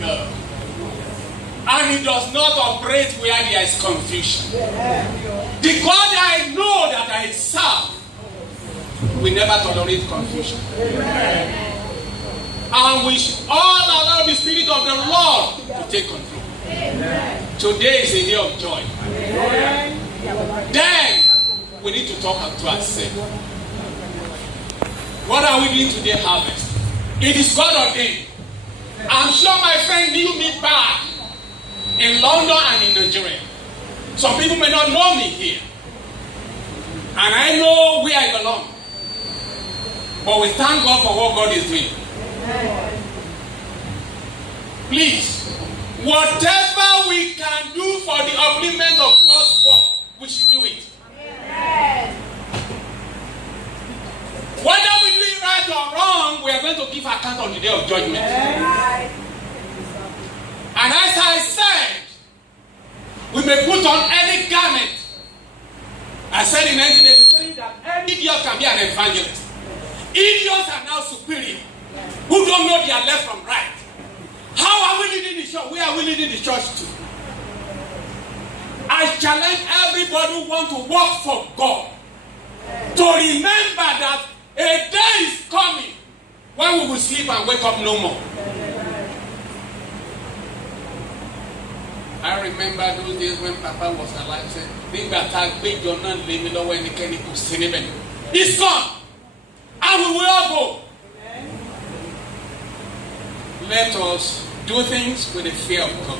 God. And He does not operate where there is confusion. The God I know that I serve will never tolerate confusion. And we should all allow the Spirit of the Lord to take control. Today is a day of joy. Then we need to talk to ourselves. What are we doing today, harvest? It is God ordained. I'm sure my friend knew me back in London and in Nigeria. Some people may not know me here. And I know where I belong. But we thank God for what God is doing. Please, whatever we can do for the upliftment of God's work, we should do it. Whether we do it right or wrong, we are going to give account on the day of judgment. And as I said, we may put on any garment. I said in 1983 that any idiot can be an evangelist. Idiots are now superior, who don't know their left from right. How are we leading the church? Where are we leading the church to? I challenge everybody who wants to work for God to remember that a day is coming when we will sleep and wake up no more. I remember those days when Papa was alive, said, it's gone. And we will all go. Let us do things with the fear of God.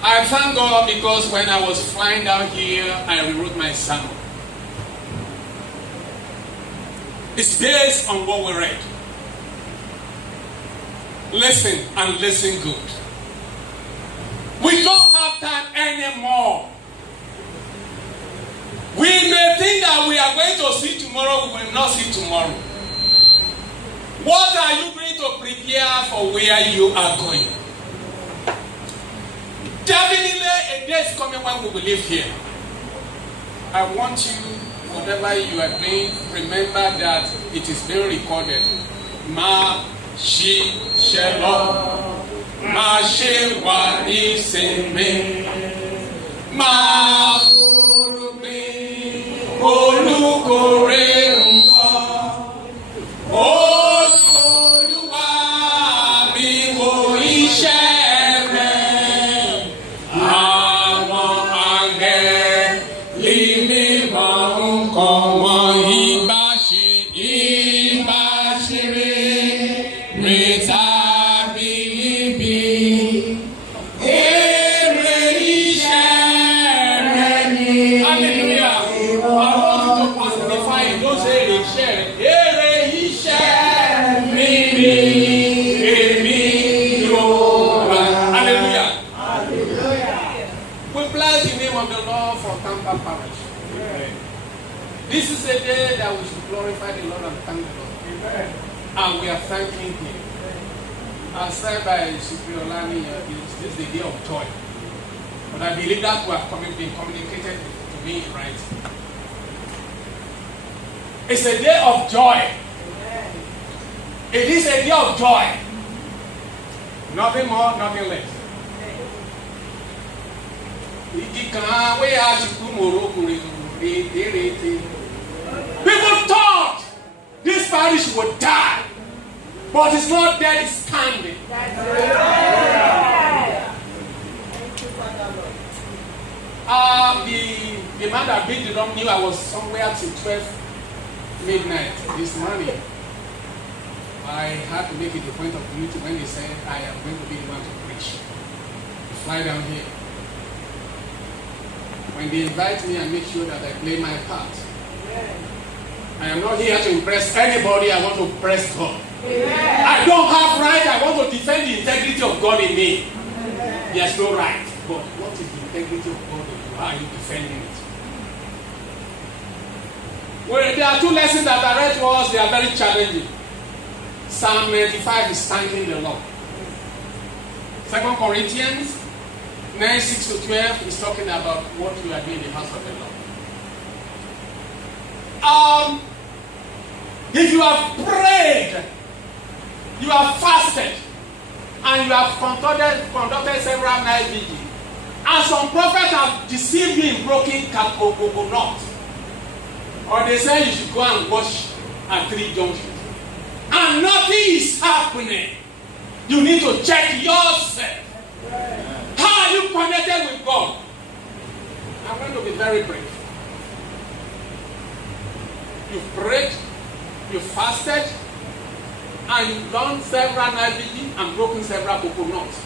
I thank God because when I was flying down here, I rewrote my sermon. It's based on what we read. Listen and listen good. We don't have time anymore. We may think that we are going to see tomorrow, we will not see tomorrow. What are you doing to prepare for where you are going? Definitely a day is coming when we will live here. I want you, whatever you are doing, remember that it is being recorded. Ma shi shelo, ma she wa iseme, ma olùkórè nǹkan Olúwa bí wo iṣẹ́ rẹ̀ àwọn áńgẹ́lì mímọ́ nǹkan wọ̀nyí bá ṣe rí tàbí ibi. Tampa Parish. This is a day that we should glorify the Lord and thank the Lord. Amen. And we are thanking Him. As said by Superior Lani, this is the day of joy. But I believe that we have been communicated to me right. It's a day of joy. It is a day of joy. Nothing more, nothing less. People thought this parish would die, but it's not dead, it's standing. The man that beat the drum knew I was somewhere till 12 midnight this morning. I had to make it a point of duty when they said I am going to be the one to preach. Fly down here. When they invite me, I make sure that I play my part. I am not here to impress anybody. I want to impress God. I don't have right. I want to defend the integrity of God in me. There's no right. But what is the integrity of God in you? How are you defending it? Well, there are two lessons that I read to us. They are very challenging. Psalm 95 is thanking the Lord. 2 Corinthians 9:6-12 is talking about what you are doing in the house of the Lord. If you have prayed prayed, you have fasted, and you have conducted several night vigils. And some prophets have deceived you in broken coconut. Or they say you should go and wash at 3 junctions. And nothing is happening. You need to check yourself. How are you connected with God? I'm going to be very brief. You've prayed, you fasted, and you've done several night vigils and broken several coconuts.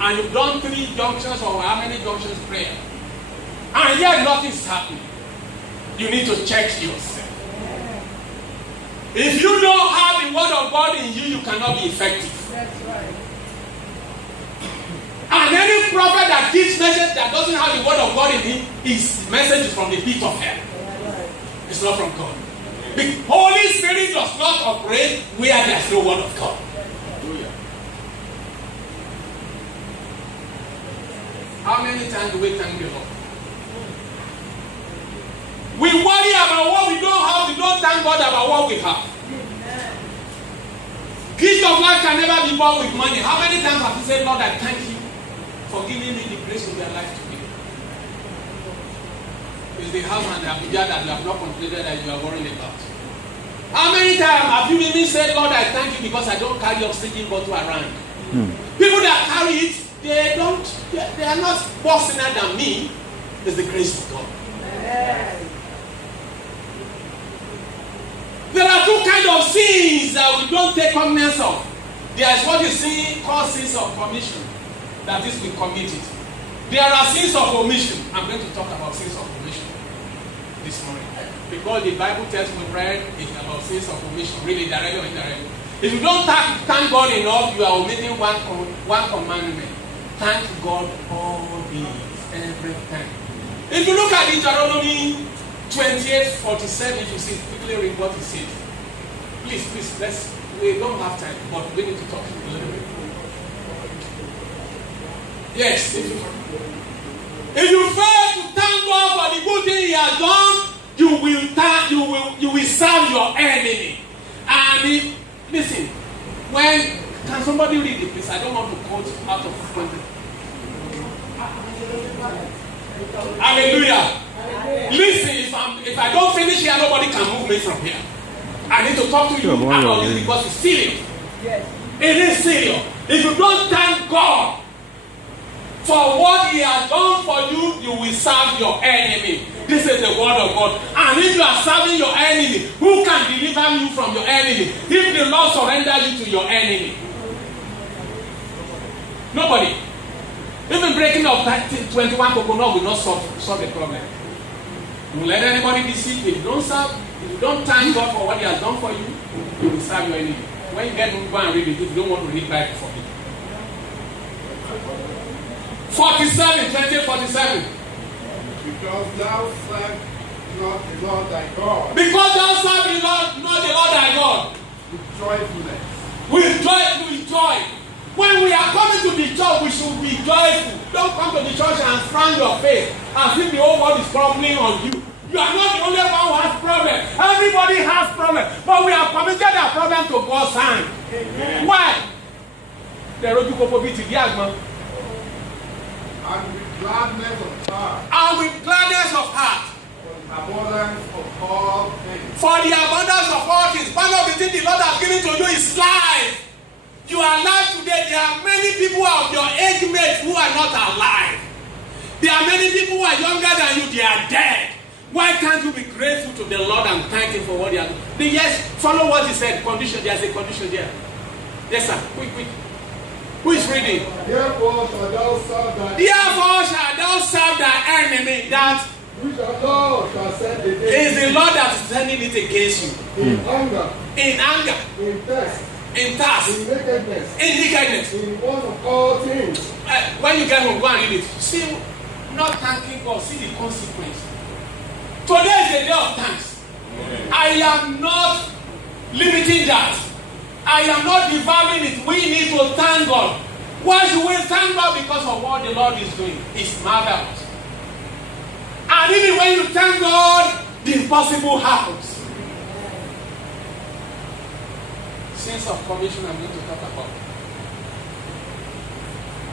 And you've done 3 junctions or how many junctions prayer. And yet nothing is happening. You need to check yourself. If you don't have the word of God in you, you cannot be effective. That's right. And any prophet that gives message that doesn't have the word of God in him, his message is from the pit of hell. It's not from God. The Holy Spirit does not operate where there's no word of God. How many times do we thank the Lord? We worry about what we don't have. We don't thank God about what we have. Gift of life can never be bought with money. How many times have you said, Lord, I thank you for giving me the grace of your life today? It's the house and the Abuja that you have not completed that you are worrying about. How many times have you even said, Lord, I thank you because I don't carry oxygen bottle around? People that carry it, they are not more sinner than me. It's the grace of God. There are 2 kinds of sins that we don't take cognizance of. There is what you see called sins of commission. That is, we commit it. There are sins of omission. I'm going to talk about sins of omission this morning. Because the Bible tells me read is about sins of omission, really directly or indirectly. If you don't thank God enough, you are omitting one commandment. Thank God always, every time. If you look at Deuteronomy 28:47, if you see, quickly read what it says. Please, we don't have time, but we need to talk a little bit. Yes, if you fail to thank God for the good thing He has done, you will serve your enemy. And listen, can somebody read it, please? I don't want to quote out of context. Hallelujah. Listen, if I don't finish here, nobody can move me from here. I need to talk to you about this because it's serious. Yes. It is serious. If you don't thank God for what He has done for you, you will serve your enemy. This is the word of God. And if you are serving your enemy, who can deliver you from your enemy? If the Lord surrenders you to your enemy, nobody. Even breaking of 21 coconut will not solve the problem. You will let anybody deceive you. If you don't thank God for what He has done for you, you will serve your enemy. When you get home, go and read it. If you don't want to read Bible for me. 20:47. Because thou servest not the Lord thy God. Because thou servest not the Lord thy God. With joyfulness. With joy. When we are coming to the church, we should be joyful. Don't come to the church and frown your face as if the whole world is crumbling on you. You are not the only one who has problems. Everybody has problems. But we have committed our problem to God's hand. Amen. Why? The road to poverty, and with gladness of heart. And with gladness of heart. For the abundance of all things. For the abundance of all things. One of the things the Lord has given to you is life. You are alive today. There are many people of your age mates who are not alive. There are many people who are younger than you. They are dead. Why can't you be grateful to the Lord and thank Him for what He has done? Yes, follow what He said. Condition. There's a condition there. Yes, sir. Quick. Who is reading? Therefore shall thou serve thy enemy. That which the Lord shall send against you. Is the Lord that is sending it against you. In anger. In thirst. In nakedness. In want of all things. When you get home, go and read it. See, not thanking God, see the consequence. Today is a day of thanks. I am not limiting that. I am not devaluing it. We need to thank God. Why should we thank God? Because of what the Lord is doing. It's marvelous. And even when you thank God, the impossible happens. sins of commission I'm going to talk about.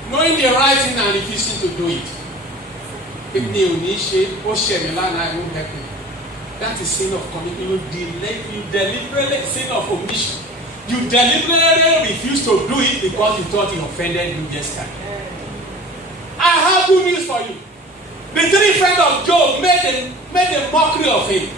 Knowing the right thing and refusing to do it. That is sin of commission. You deliberately sin of omission. You deliberately refuse to do it because you thought he offended you yesterday. I have good news for you. The three friends of Job made a mockery of him.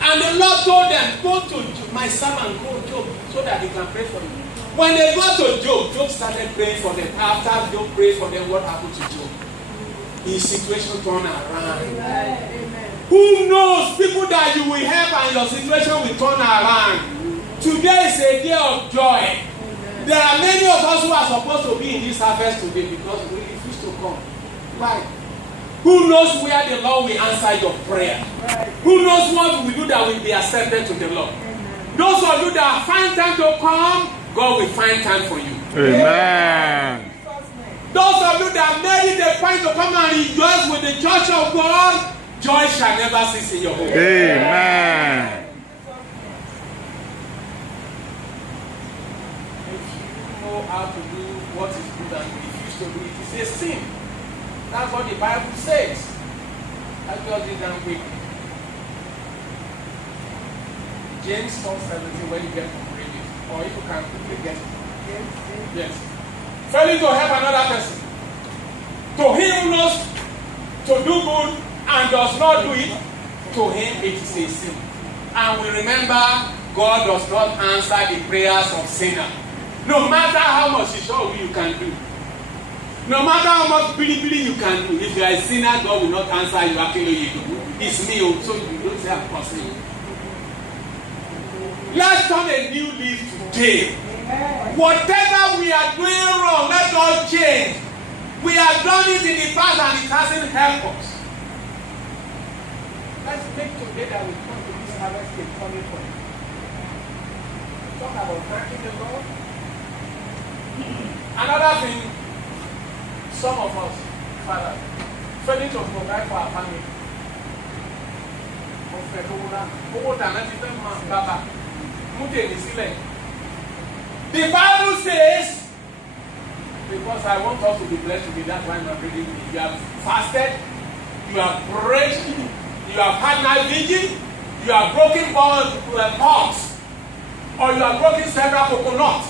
And the Lord told them, go to my servant, go to Job, so that he can pray for you. When they got to Job, Job started praying for them. After Job prayed for them, what happened to Job? His situation turned around. Amen. Who knows people that you will help and your situation will turn around? Today is a day of joy. Amen. There are many of us who are supposed to be in this harvest today because we refuse to come. Why? Who knows where the Lord will answer your prayer? Right. Who knows what we do that will be accepted to the Lord? Amen. Those of you that find time to come, God will find time for you. Amen. Those of you that made it a point to come and rejoice with the church of God, joy shall never cease in your home. Amen. If you know how to do what is good and you refuse to do it, it's a sin. That's what the Bible says. I just did that quick. James 4:17, when you get to read it, or if you can quickly get it. Yes. Failing to help another person. To him who knows to do good and does not do it, to him it is a sin. And we remember, God does not answer the prayers of sinners. No matter how much you can do. No matter how much billy you can do, if you are a sinner, God will not answer you. Actually, it's me, so you don't say I'm possible. Let's turn a new leaf today. Whatever we are doing wrong, let us change. We have done it in the past and it hasn't helped us. Let's make today that we come to this harvest a turning point. Talk about thanking the Lord. Another thing, some of us, fathers, failing to provide for our family. The Bible says, because I want us to be blessed to be that why I'm not reading it. You have fasted, you have prayed, you have had night vigil, you have broken pots, or you have broken several coconuts.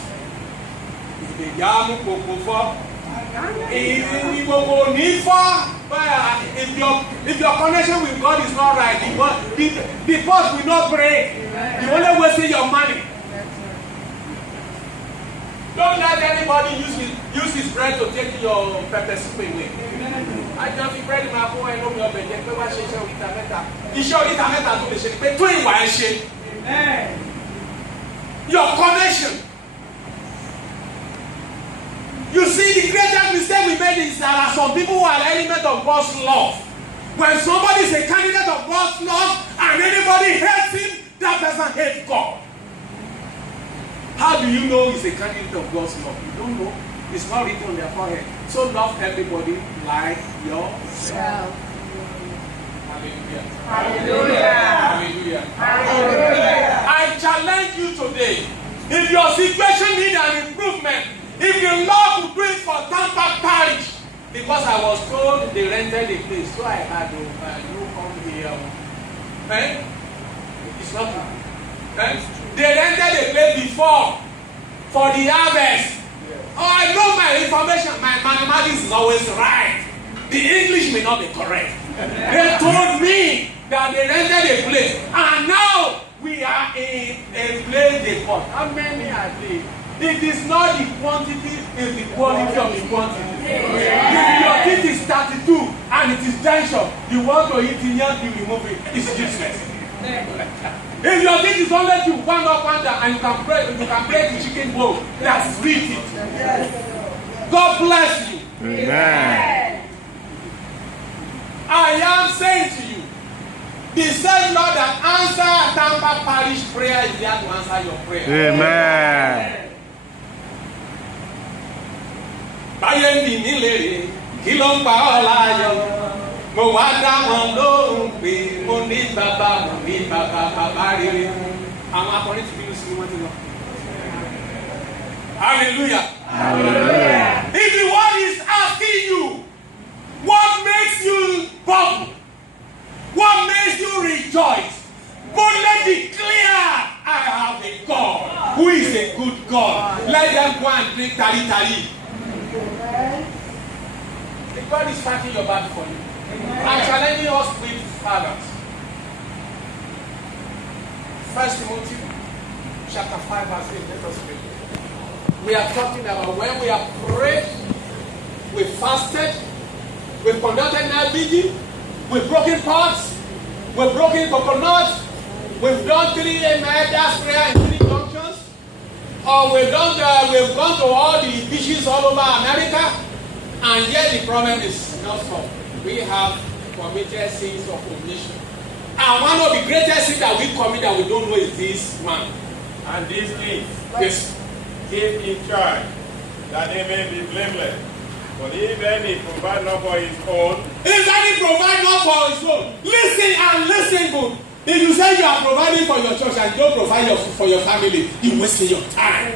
If your connection with God is not right, the pot will not break. You only wasting your money. Don't let anybody use his bread to take your pepper soup away. I just bread in my phone and know your bed. Your connection. You see, the greatest mistake we made is there are some people who are an element of God's love. When somebody is a candidate of God's love and anybody hates him, that person hates God. How do you know he's a candidate of God's love? You don't know. It's not written on their forehead. So love everybody like yourself. Hallelujah. Hallelujah. Hallelujah. I challenge you today. If your situation needs an improvement, if the Lord would do it for Tampa Parish, because I was told they rented a place, so I had to come here. It's not true. They rented a place before for the harvest. Oh, I know my information. My mathematics is always right. The English may not be correct. They told me that they rented a place, and now we are in a place they bought. How many are they? It is not the quantity, it's the quality of the quantity. If your teeth is 32 and it is tension, you want to eat in you remove it. It's useless. If your teeth is only to one up, one down, and you can break the chicken bone, that's it. God bless you. Amen. I am saying to you, the same Lord that answers Tampa Parish prayer is there to answer your prayer. Amen. Báyé ní mi lèrè, kí ló ń pa ọ́ láyọ̀? Mo wá dá wọn lóhùn pé mo ní bàbá rere. Àwọn akọrin ti bínú sí wọ́n ti lọ. Hallelujah. Hallelujah. If the world is asking you, what makes you bubble? What makes you rejoice? Boldly declare, I have a God who is a good God. Let them go and drink tari. The God is fighting your battle for you. I'm challenging us with fathers. 1 Timothy chapter 5 verse 8. Let us read. We are talking about when we have prayed, we fasted, we've conducted night vigil, we've broken pots, we've broken coconuts, we've done 3 Emmaus prayer in 3 junctions, or we've gone to all the beaches all over America, and yet the problem is not solved. We have committed sins of omission. And one of the greatest sins that we commit that we don't know is this one. And these things Yes. keep in charge, that they may be blameless. But if any provide not for his own, If any provide not for his own, listen and listen good. If you say you are providing for your church and you don't provide for your family, you wasting your time.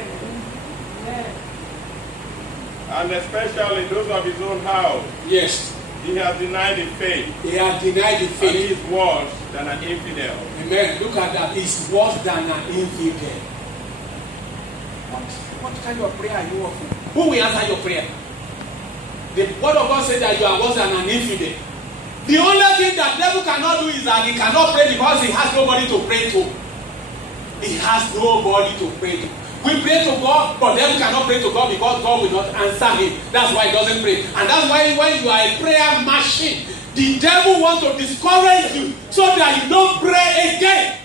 and especially those of his own house, Yes, he has denied the faith, they have denied the and faith. he is worse than an infidel. Amen. Look at that. It's worse than an infidel. What kind of prayer are you offering? Who will answer your prayer? The word of God said that you are worse than an infidel. The only thing that devil cannot do is that he cannot pray because he has nobody to pray to. He has nobody to pray to. We pray to God, but devil cannot pray to God because God will not answer him. That's why he doesn't pray. And that's why when you are a prayer machine, the devil wants to discourage you so that you don't pray again.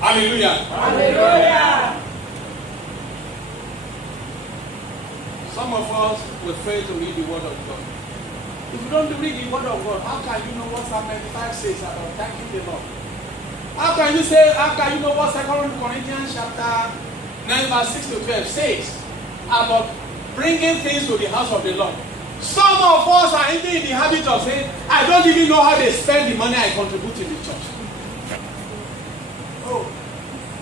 Hallelujah. Hallelujah. Some of us will fail to read the word of God. If you don't read the word of God, how can you know what Psalm 95 says about thanking the Lord? How can you know what 2 Corinthians chapter 9 verse 6 to 12 says about bringing things to the house of the Lord? Some of us are even in the habit of saying, I don't even know how they spend the money I contribute to the church. Oh,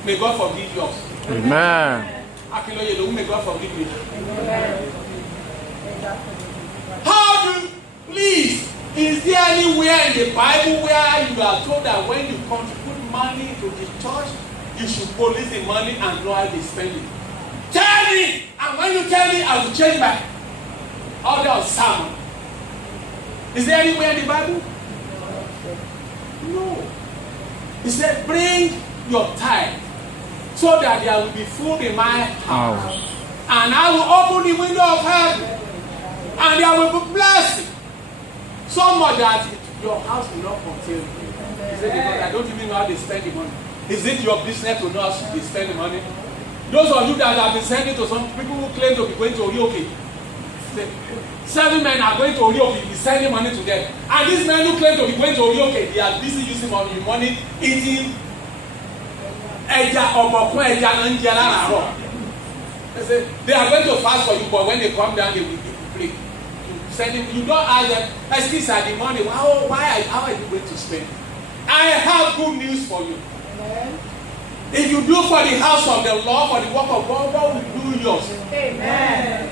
may God forgive yours. Amen. May God forgive you. Amen. How do, please, is there anywhere in the Bible where you are told that when you contribute money to the church, you should police the money and know how they spend it? Tell me! And when you tell me, I will change my order of sermon. Is there anywhere in the Bible? No. He said, bring your tithe so that there will be food in my house. And I will open the window of heaven and there will be blessing. So much that your house will not contain you. Is it because I don't even know how they spend the money? Is it your business to know how they spend the money? Those of you that have been sending to some people who claim to be going to Orioke, 7 men are going to Orioke, be sending money to them. And these men who claim to be going to Orioke, they are busy using money eating they are going to fast for you, but when they come down, they will pray. You don't ask them, excuse me, the money, how are you going to spend? I have good news for you. Amen. If you do for the house of the Lord, for the work of God, God will do yours. Amen.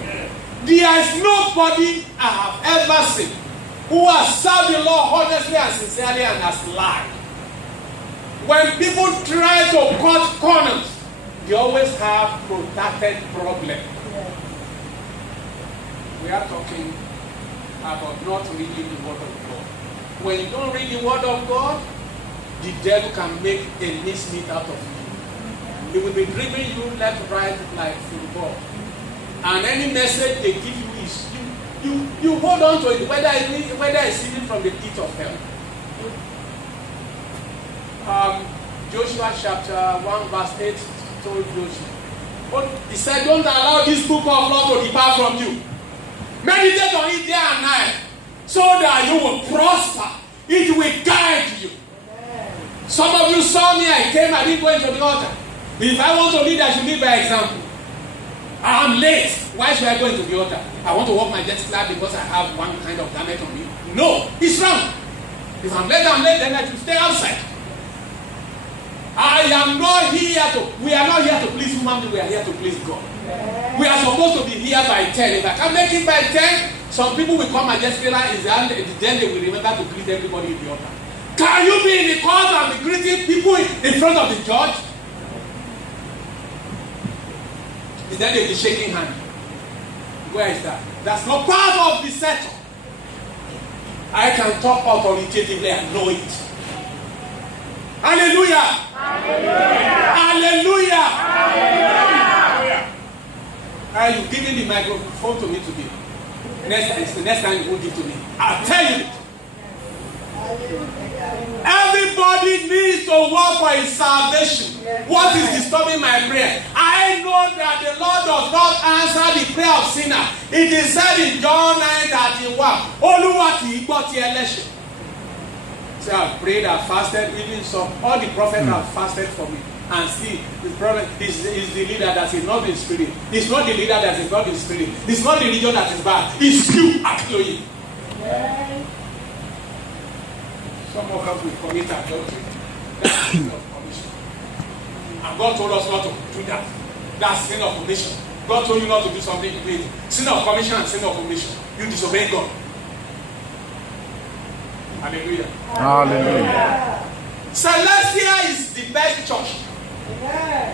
There is nobody I have ever seen who has served the Lord honestly and sincerely and has lied. When people try to cut corners, they always have protracted problem. Yes. We are talking about not reading the word of God. When you don't read the word of God, the devil can make a mincemeat out of you. He will be dribbling you left, right, like football. And any message they give you is you hold on to it, whether it's even from the pit of hell. Joshua chapter 1 verse 8 told Joshua, he said, don't allow this book of law to depart from you. Meditate on it day and night, so that you will prosper. It will guide you. Amen. Some of you saw me, I didn't go into the altar. If I want to lead, I should lead by example. I'm late. Why should I go into the altar? I want to walk my desk class because I have one kind of garment on me. No, it's wrong. If I'm late, then I should stay outside. We are not here to please human beings, we are here to please God. We are supposed to be here by 10. If I can't make it by 10, some people will come and just realize then they will remember to greet everybody in the altar. Can you be in the court and be greeting people in front of the judge? Is then they'll be shaking hands. Where is that? That's not part of the setup. I can talk authoritatively and know it. Hallelujah! Hallelujah! Hallelujah! Are you giving the microphone to me today? Next time you won't give to me. I'll tell you. Everybody needs to work for his salvation. What is disturbing my prayer? I know that the Lord does not answer the prayer of sinner. It is said in John 9:31. Oluwa ki gbọ́ ti ẹlẹ́ṣẹ̀. So I prayed, I fasted, even so all the prophets have fasted for me. And see, the prophet is the leader that is not in spirit. It's not the leader that is not in spirit. It's not the religion that is bad. It's you actually. Some of us will commit adultery. That's sin of commission. And God told us not to do that. That's sin of commission. God told you not to do something to do it. Sin of commission and sin of commission. You disobey God. Hallelujah. Hallelujah. Celestia is the best church.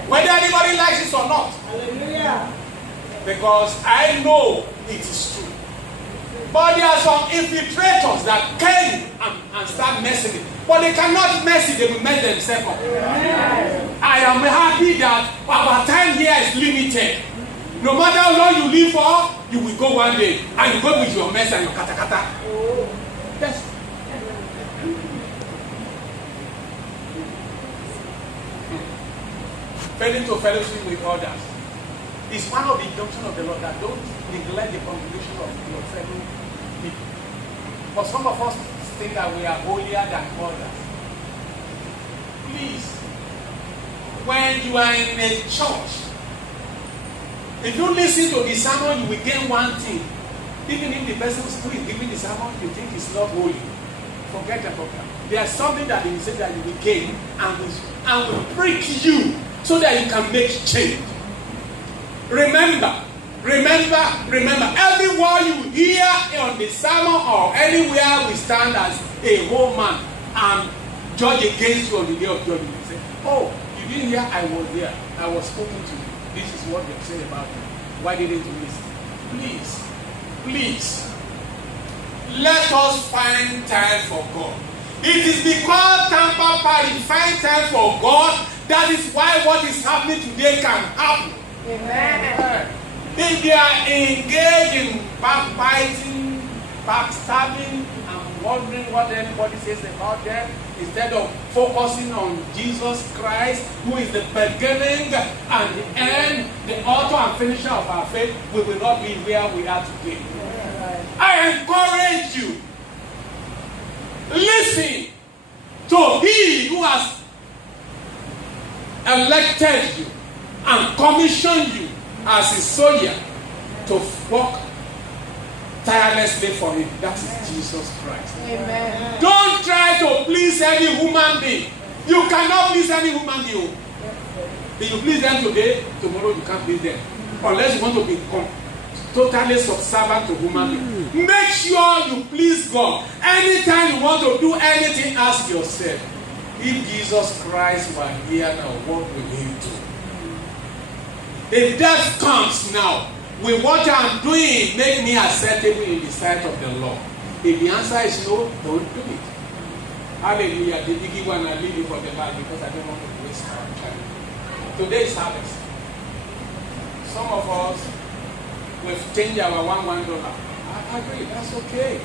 Whether anybody likes it or not. Hallelujah. Because I know it is true. But there are some infiltrators that came and start messing it. But they cannot mess it, they will mess themselves up. I am happy that our time here is limited. No matter how long you live for, you will go one day and you go with your mess and your kata. Yes. Failing to fellowship with others is one of the injunctions of the Lord that don't neglect the congregation of your fellow people. But some of us think that we are holier than others. Please, when you are in a church, if you listen to the sermon, you will gain one thing. Even if the person who is giving the sermon you think is not holy, forget about that. There's something that he said that you will gain and will prick you so that you can make change. Remember, every word you hear on the sermon or anywhere we stand as a whole man and judge against you on the day of judgment. Say, oh, you didn't hear I was there. I was spoken to you. This is what they're saying about me. Why didn't you listen? Please, let us find time for God. It is because Tampa Parish find time for God. That is why what is happening today can happen. Amen. If they are engaged in backbiting, backstabbing, and wondering what anybody says about them, instead of focusing on Jesus Christ, who is the beginning and the end, the author and finisher of our faith, we will not be where we are today. I encourage you, listen to He who has elected you and commissioned you as a soldier to work tirelessly for Him. That is Jesus Christ. Amen. Don't try to please any human being. You cannot please any human being. If you please them today, tomorrow you can't please them. Unless you want to be totally subservient to human beings. Make sure you please God. Anytime you want to do anything, ask yourself, if Jesus Christ were here now, what will He do? If death comes now, will what I'm doing make me acceptable in the sight of the Lord? If the answer is no, don't do it. Hallelujah. The biggie one, I leave you for the last because I don't want to waste our time. Today is harvest. Some of us, we've changed our $1. I agree, that's okay.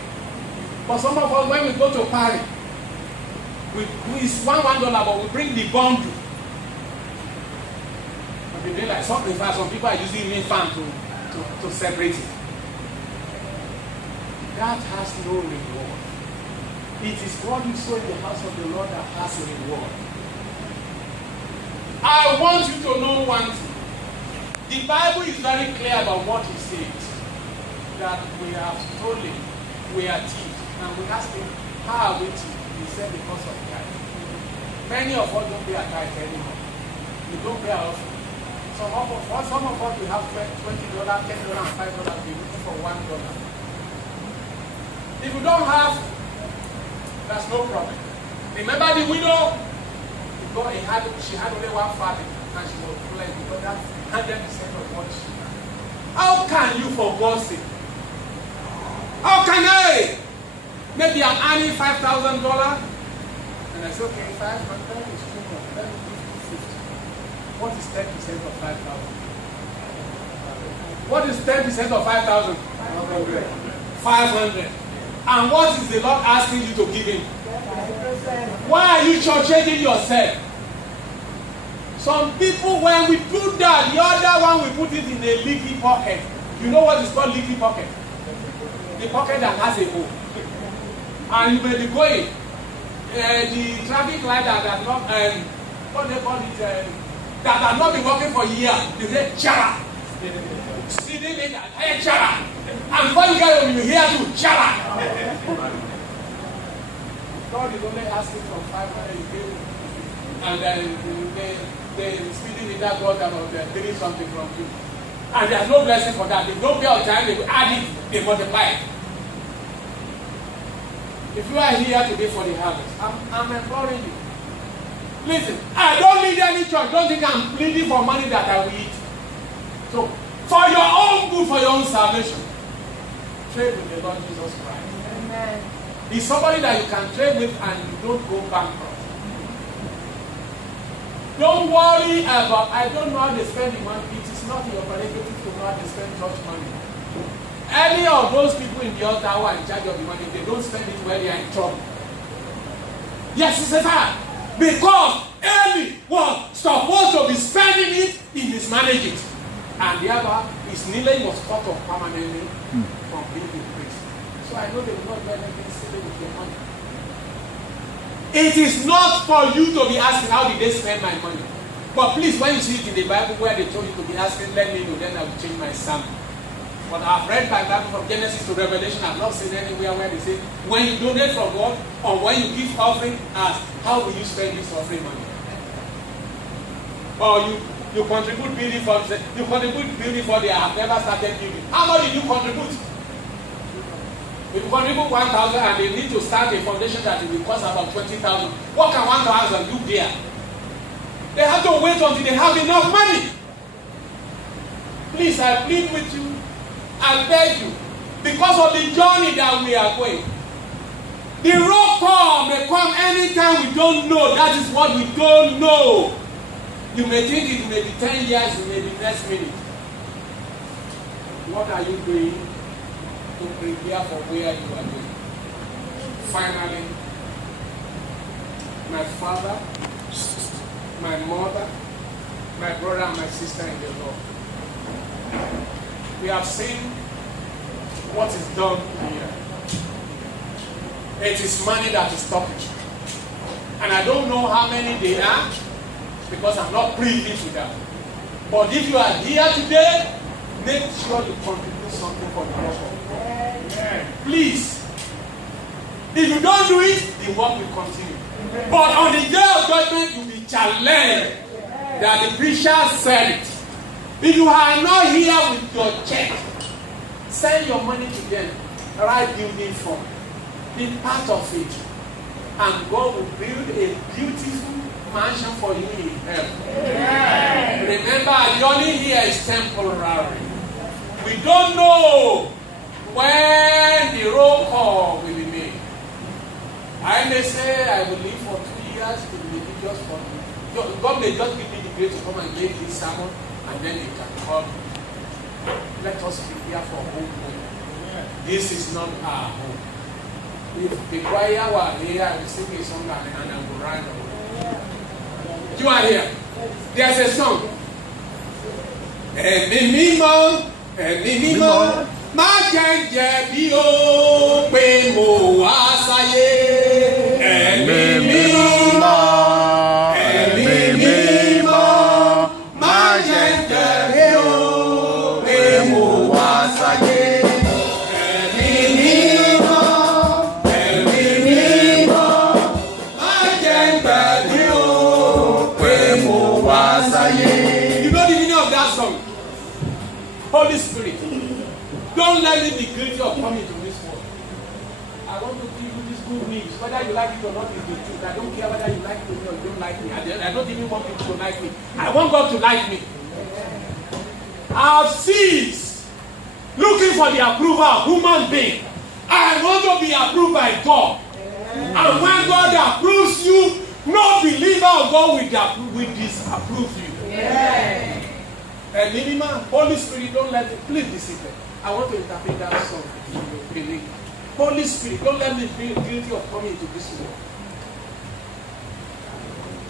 But some of us, when we go to Paris, it's $1, but we bring the bundle. But they like something fast. Some people are using main fan to separate it. That has no reward. It is what you sow in the house of the Lord that has a reward. I want you to know one thing. The Bible is very clear about what it says. That we have stolen, we are thieves. And we ask him, how are we thieves? He said, because of tithe. Many of us don't pay a tithe anymore. We don't pay our offering. Some of us we have $20, $10, and $5. We're looking for $1. If you don't have, that's no problem. Remember the widow? She had only one family, and she was blessed because that's 100% of what she had. How can you, for God's sake? How can I? Maybe I'm earning $5,000, and I say, okay, 500 is too much. Let me give you 50. What is 10% of 5,000? What is 10% of 5,000? 500. And what is the Lord asking you to give him? Why are you shortchanging yourself? Some people, when we do that, the other one we put it in a leaky pocket. You know what is called leaky pocket? The pocket that has a hole. And you may be going. The traffic light that has not, what they call it, that has not been working for years. You say, chara. See, they make that, hey, chara. And before you get home, you hear to chara. God is only asking for 500 you give, and then they speeding in that God about getting something from you. And there's no blessing for that. They don't pay on time, they will add it, they multiply it. If you are here today for the harvest, I'm imploring you. Listen, I don't need any church. Don't think I'm pleading for money that I will eat. So, for your own good, for your own salvation, trade with the Lord Jesus Christ. Amen. He's somebody that you can trade with and you don't go bankrupt. Don't worry about, I don't know how they spend the money. It is not your prerogative to know how they spend church money. Any of those people in the altar who are in charge of the money, they don't spend it when they are in trouble. Yes, it's a fact. Because Eli was supposed to be spending it, he mismanaged it. And the other, his kneeling was cut off permanently from being a priest. So I know they will not do anything silly with your money. It is not for you to be asking, how did they spend my money? But please, when you see it in the Bible where they told you to be asking, let me know, then I will change my sermon. But I've read my Bible from Genesis to Revelation. I've not seen anywhere where they say, when you donate from God, or when you give offering, ask, how will you spend this offering money? Or you contribute building for, you contribute building for the, I have never started building. How much did you contribute? If you contribute 1,000 and they need to start a foundation that will cost about 20,000, what can 1,000 do there? They have to wait until they have enough money. Please, I plead with you, I beg you, because of the journey that we are going. The road call may come anytime we don't know. That is what we don't know. You may think it may be 10 years, it may be next minute. What are you doing to prepare for where you are going? Finally, my father, my mother, my brother, and my sister in the Lord. We have seen what is done here. It is money that is talking. And I don't know how many they are, because I'm not privy to that. But if you are here today, make sure you contribute something for the work of God. Please. If you don't do it, the work will continue. But on the day of judgment, you will be challenged that the preacher said it. If you are not here with your check, send your money to them. Write building fund. Be part of it. And God will build a beautiful mansion for you in heaven. Remember, our journey here is temporary. We don't know when the roll call will be made. I may say I will live for 2 years, it may be just for me. God may just give me the grace to come and make this sermon, and then it can come. Let us prepare for home. This is not our home. If the choir were here, I will sing a song and I will run away. You are here. There's a song. Ẹ̀mí mímọ́, má jẹ́ jẹ̀bi ó pé mo wá sáyé. Ẹ̀mí mímọ́, má jẹ́ jẹ̀bi ó pé mo wá sáyé. Ẹ̀mí mímọ́, má jẹ́ jẹ̀bi ó pé mo wá sáyé. You know the meaning of that? Holy Spirit, don't let me be guilty of coming to this world. I want to give you this good news. Whether you like it or not is the truth. I don't care whether you like me or you don't like me. I don't even want people to like me. I want God to like me. I've ceased looking for the approval of human being. I want to be approved by God. And when God approves you, no believer of God will disapprove you. And minimum, Holy Spirit, don't let me, please be seated. I want to interpret that song in English. Holy Spirit, don't let me be guilty of coming into this world.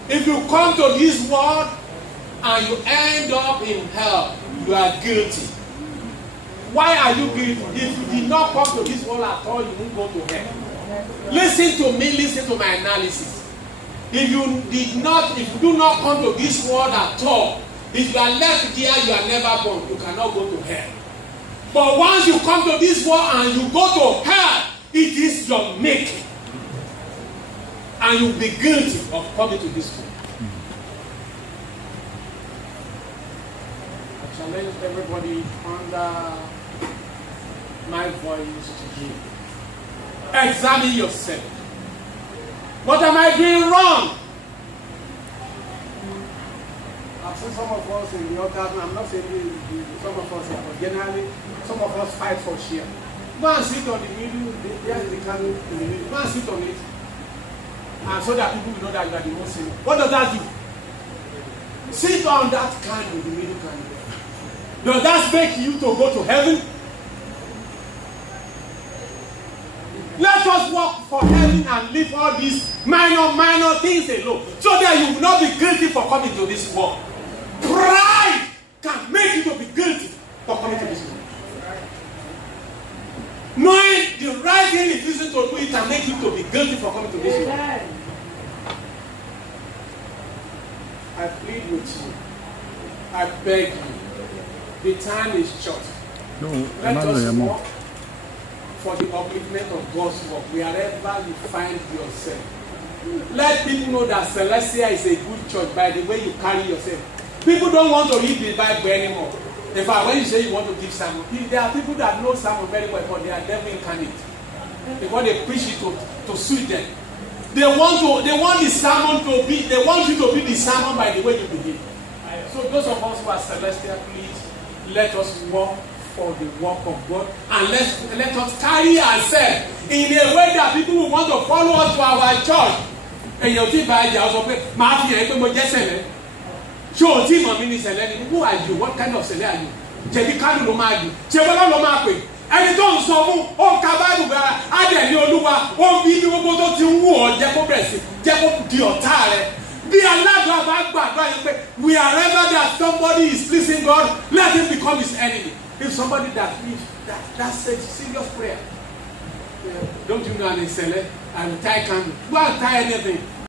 If you come to this world and you end up in hell, you are guilty. Why are you guilty? If you did not come to this world at all, you won't go to hell. Listen to me, listen to my analysis. If you do not come to this world at all, if you are left here, you are never born. You cannot go to hell. But once you come to this world and you go to hell, it is your making. And you'll be guilty of coming to this world. I challenge everybody under my voice to give. Examine yourself. What am I doing wrong? I've seen some of us in the altar, I'm not saying some of us here, but generally, some of us fight for share. Go and sit on the middle, there's the candle in the middle. Go and sit on it. And so that people will know that you are the most sinner. What does that do? Sit on that candle, the middle candle. Does that make you to go to heaven? Let us work for heaven and leave all these minor things alone, so that you will not be guilty for coming to this world. Pride can make you to be guilty for coming to this world. Knowing the right thing is easy to do, it can make you to be guilty for coming to this world. I plead with you. I beg you. The time is short. Let us walk for the upliftment of God's work, wherever you find yourself. Let people know that Celestia is a good church by the way you carry yourself. People don't want to read the Bible anymore. In fact, when you say you want to give sermon, there are people that know sermon very well, but they are devil incarnate. They want to preach it to suit them. They want the sermon to be, they want you to be the sermon by the way you behave. So those of us who are Celestial, please let us walk for the work of God, and let us carry ourselves in a way that people will want to follow us to our church. And you think by also who are you? What kind of Sele are you? Jebi kanu lo ma you. Jebola lo ma pe. Ẹni tó ń sọ mú ó ka Bible bá a dẹ̀ ní Olúwa ó bí ní gbogbo tó ti ń wù ọ́ jẹ́ kó bẹ̀rẹ̀ sí jẹ́ kó di ọ̀tá rẹ̀. Bí aládùn àbá gbàgbọ́ yìí pé wherever that somebody is pleasing God, let him become his enemy. If somebody that lives, that's a serious prayer. Don't you know an Sele and tie candle? Go and tie anything.